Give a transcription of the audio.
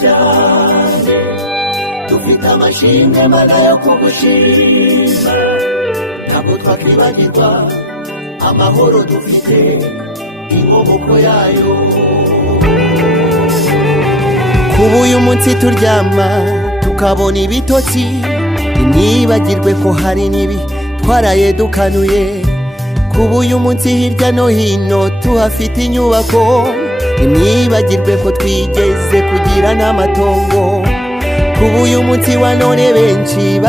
cyane dufite amashimwe mana yo kugushima ntabwo twakwibagirwa amahoro dufite inkomoko yayo kuba uyu munsi turyama tukabona ibitotsi ntibagirwe ko hari n'ibi twaraye dukanuye kuba uyu munsi hirya no hino tuhafite inyubako ntibagirwe ko twigeze kugira n'amatongo kuba uyu munsi wa none benshi